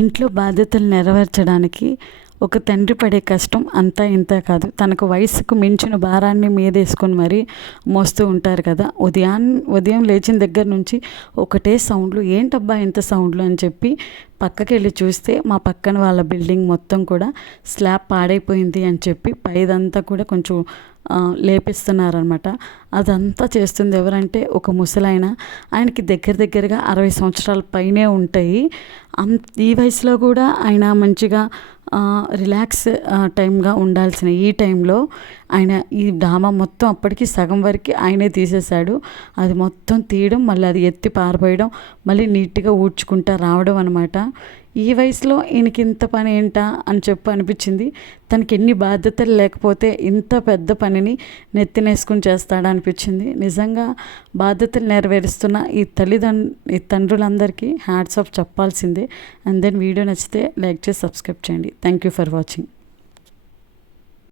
ఇంట్లో బాధ్యతలు నెరవేర్చడానికి ఒక తండ్రి పడే కష్టం అంతా ఇంత కాదు. తనకు వయసుకు మించిన భారాన్ని మీదేసుకొని మరీ మోస్తూ ఉంటారు కదా. ఉదయం లేచిన దగ్గర నుంచి ఒకటే సౌండ్లు, ఏంటబ్బా ఇంత సౌండ్లు అని చెప్పి పక్కకి వెళ్ళి చూస్తే మా పక్కన వాళ్ళ బిల్డింగ్ మొత్తం కూడా స్లాబ్ పాడైపోయింది అని చెప్పి పైదంతా కూడా కొంచెం లేపిస్తున్నారనమాట. అదంతా చేస్తుంది ఎవరంటే ఒక ముసలాయన. ఆయనకి దగ్గరగా 60 సంవత్సరాల పైనే ఉంటాయి. ఈ వయసులో కూడా ఆయన మంచిగా రిలాక్స్ టైంగా ఉండాల్సిన ఈ టైంలో ఆయన ఈ డామా మొత్తం అప్పటికి సగం వరకు ఆయనే తీసేశాడు. అది మొత్తం తీయడం, మళ్ళీ అది ఎత్తి పారబోయడం, మళ్ళీ నీట్గా ఊడ్చుకుంటా రావడం అనమాట. ఈ వయసులో ఈయనకి ఇంత పని ఏంటా అని అనిపించింది. తనకి ఎన్ని బాధ్యతలు లేకపోతే ఇంత పెద్ద పనిని నెత్తినేసుకుని చేస్తాడా అనిపించింది. నిజంగా బాధ్యతలు నెరవేరుస్తున్న ఈ తండ్రులందరికీ హ్యాట్స్ ఆఫ్ చెప్పాల్సిందే. అండ్ దెన్ వీడియో నచ్చితే లైక్ చేసి సబ్స్క్రైబ్ చేయండి. Thank you for watching.